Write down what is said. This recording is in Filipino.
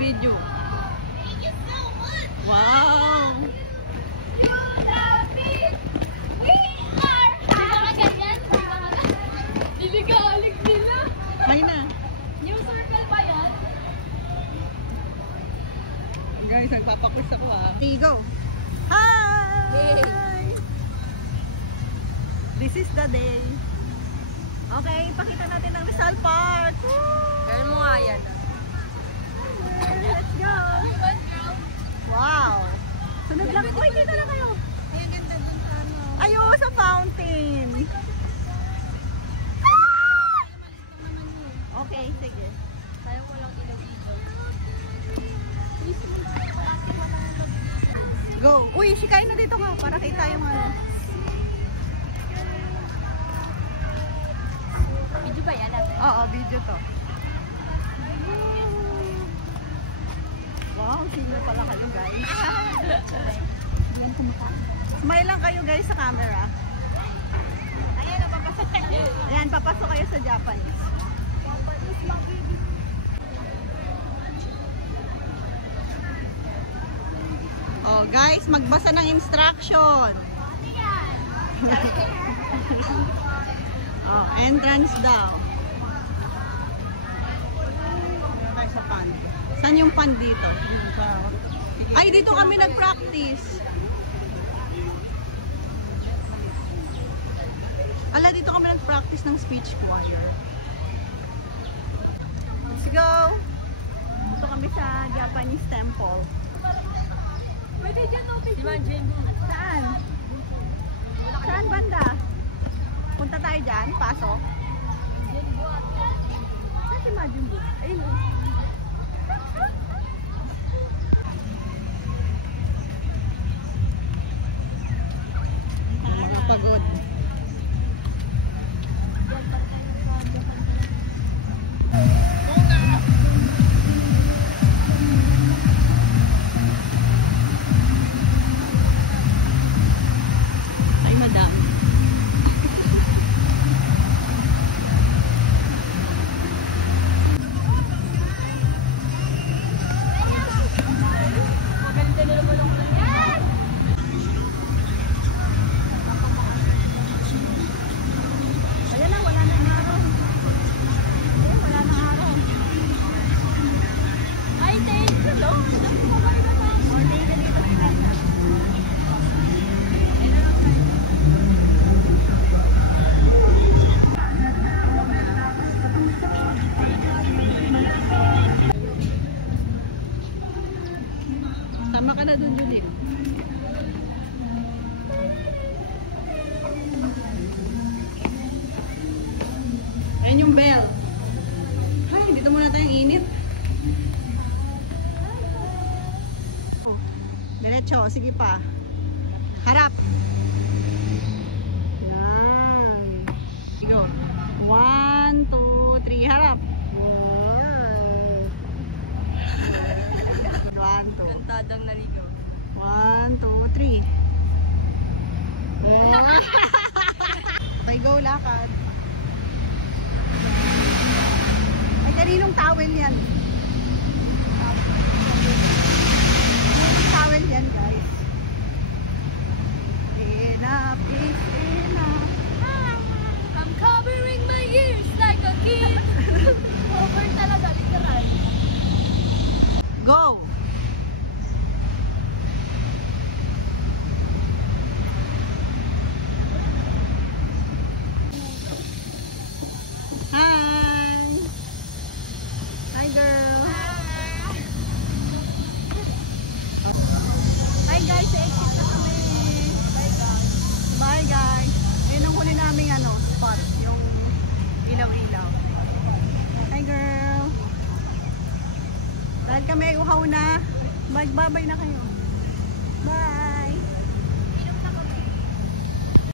video. Wow! Niligalig nila. May na. New circle ba yan? Guys, nagpapakwis ako ah. Tigo. Hi! Hey. This is the day. Okay, pakita natin ang Rizal Park. Gawin mo nga yan. Let's go! Wow! Sunod lang. Uy, dito na kayo. Ay, ang ganda dun sa ano. Ayo, sa fountain. Okay, sige. Sayang ko lang ilaw dito. Go. Uy, sikay na dito nga para kita yung ano. Video ba yan? Oo, video to. Wow, sino pala kayo guys. Smile lang kayo guys sa camera. Ayan, napapasok kayo. Ayan, papasok kayo sa Japanese. Oh guys, magbasa ng instruction. Oh, entrance daw. Saan yung pan dito? Ay, dito kami nag-practice. Ala, dito kami nag-practice ng speech choir. Let's go! Dito kami sa Japanese temple. Pwede dyan no, imagine. Saan? Saan banda? Punta tayo dyan, pasok. Saan si Majin Buu? Ayun o. Mga pagod. Ay, madam. Maganda nila mo lang. Yes! Ayan na, wala nang araw. Eh, wala nang araw. Ay, thank you, Lord. Morning ka dito sa kanya. Sama ka na dun, Julie. Ayan yung bell. Ay, dito muna tayong init. Diretso, sige pa. Harap. Yan. Go. 1, 2, 3, harap. 1, 2. Kantadang naligaw. 1, 2, 3. Okay, go, lakad. Ay, kaninong towel yan? Kaninong towel yan, guys? Enough is enough. I'm covering my ears like a kid. Over talaga, literal. Go! Hi! Hi, girl! Hi, guys! Exit na kami! Bye, guys! Bye, guys! Yun ang huli naming spot, yung ilaw-ilaw. Hi, girl! Dahil kami uhaw na, magbabay na kayo.